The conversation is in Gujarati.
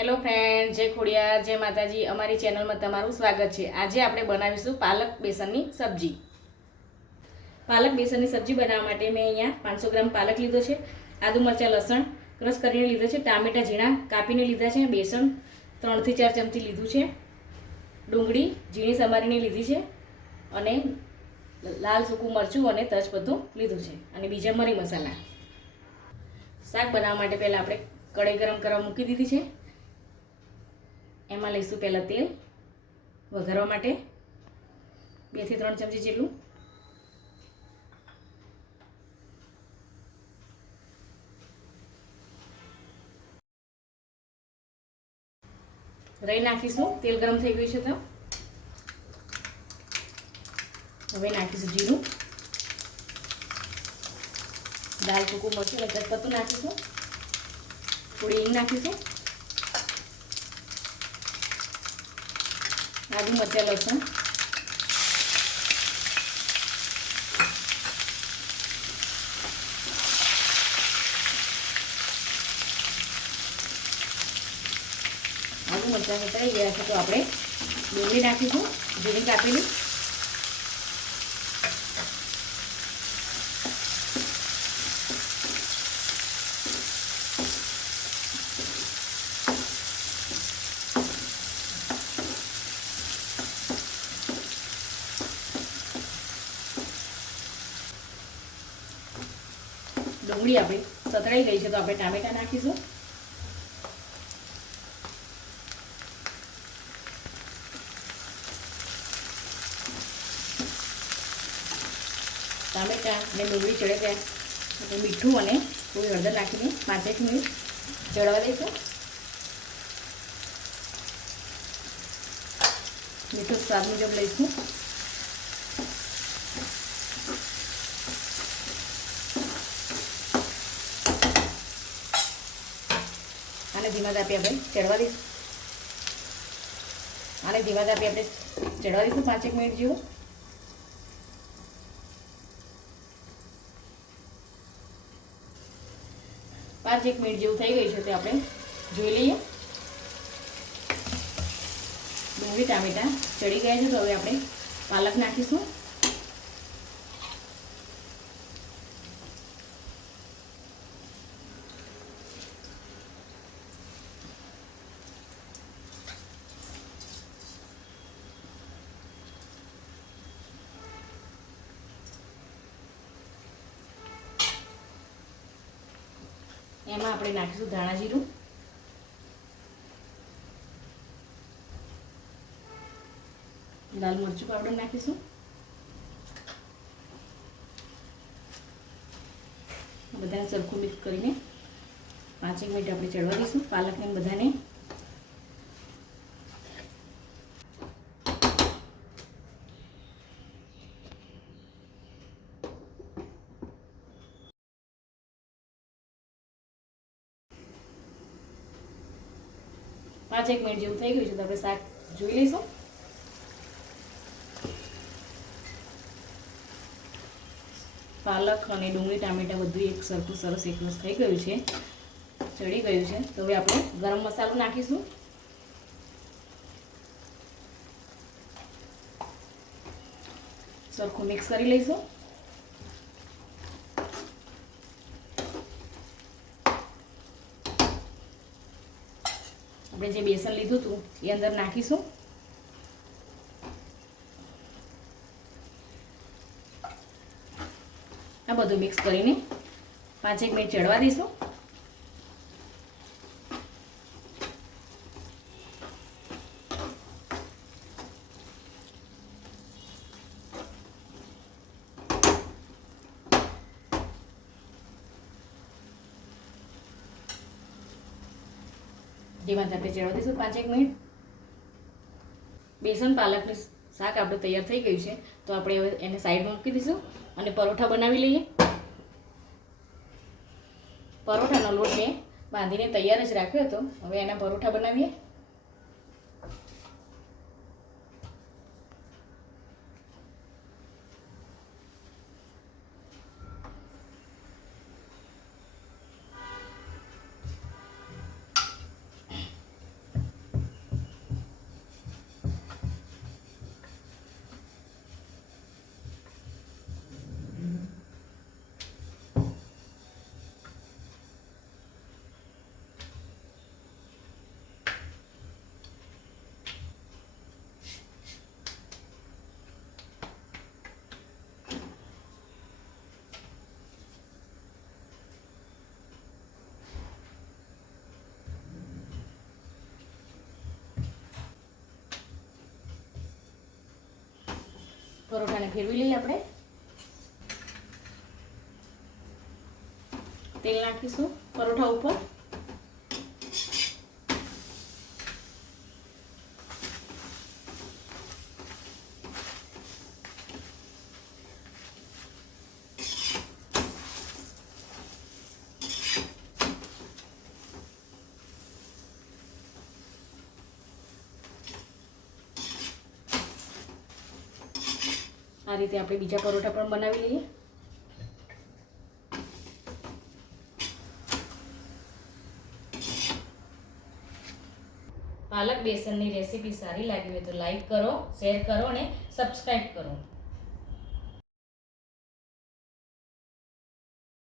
હેલો ફ્રેન્ડ, જય ખોડિયાર, જય માતાજી. અમારી ચેનલમાં તમારું સ્વાગત છે. આજે આપણે બનાવીશું પાલક બેસનની સબ્જી. પાલક બેસનની સબ્જી બનાવવા માટે મેં અહીંયા 500 ગ્રામ પાલક લીધો છે, આદુ મરચાં લસણ ક્રશ કરીને લીધો છે, ટામેટા ઝીણા કાપીને લીધા છે, બેસન 3 થી 4 ચમચી લીધું છે, ડુંગળી ઝીણી સમારીને લીધી છે અને લાલ સૂકું મરચું અને તજપત્તું લીધું છે અને બીજા મરી મસાલા. શાક બનાવવા માટે પહેલાં આપણે કઢાઈ ગરમ કરવા મૂકી દીધી છે. એમાં લઈશું પહેલાં તેલ વઘારવા માટે 2 થી 3 ચમચી જેટલું. રાઈ નાખીશું. તેલ ગરમ થઈ ગયું છે તો હવે નાખીશું જીરું, દાલ સૂકું મરચું અને તજપત્તું નાખીશું. થોડી હિંગ નાખીશું. આદુ મરચાં લસણ આદુ મરચાં તળાઈ ગયા છે તો આપણે ડુંગળી નાખીશું ઝીણી કાપેલી. ડુંગળી આપણી સતળાઈ ગઈ છે તો આપણે ટામેટા નાખીશું. ટામેટા અને ડુંગળી ચડે ત્યાં મીઠું અને થોડી હળદર નાખીને 5 મિનિટ ચડવા દઈશું. મીઠું સ્વાદ મુજબ લઈશું. આને ધીમા તાપે આપણે ચડવા દઈશું. 5 મિનિટ જેવું. પાંચ મિનિટ જેવું થઈ ગયું છે તે આપણે જોઈ લઈએ. ડુંગળી ટામેટા ચડી ગયા છે તો હવે આપણે પાલક નાખીશું. એમાં આપણે નાખીશું ધાણા જીરું, લાલ મરચું પાવડર નાખીશું. બધાને સરખું મિક્સ કરીને 5 મિનિટ આપણે ચડવા દઈશું પાલકને બધાને. પાંચ મિનિટ જેવું થઈ ગયું છે તો આપણે શાક જોઈ લઈશું. પાલક અને ડુંગળી ટામેટા બધું એક સરખું સરસ એકરસ થઈ ગયું છે, ચડી ગયું છે. તો હવે આપણે ગરમ મસાલો નાખીશું. સરખું મિક્સ કરી લઈશું. આપણે જે બેસન લીધું હતું એ અંદર નાખીશું. આ બધું મિક્સ કરીને 5 મિનિટ ચડવા દઈશું. ધીમા તાપે ચડવા દઈશું 5 મિનિટ. બેસન પાલકનું શાક આપણું તૈયાર થઈ ગયું છે તો આપણે હવે એને સાઈડમાં મૂકી દઈશું અને પરોઠા બનાવી લઈએ. પરોઠાનો લોટ મેં બાંધીને તૈયાર જ રાખ્યો હતો. હવે એના પરોઠા બનાવીએ. પરોઠાને ફેરવી લઈએ આપણે. તેલ નાખીશું પરોઠા ઉપર. આ રીતે આપણે બીજા પરોઠા પણ બનાવી લઈએ. પાલક બેસનની રેસીપી સારી લાગી હોય તો લાઈક કરો, શેર કરો અને સબસ્ક્રાઈબ કરો.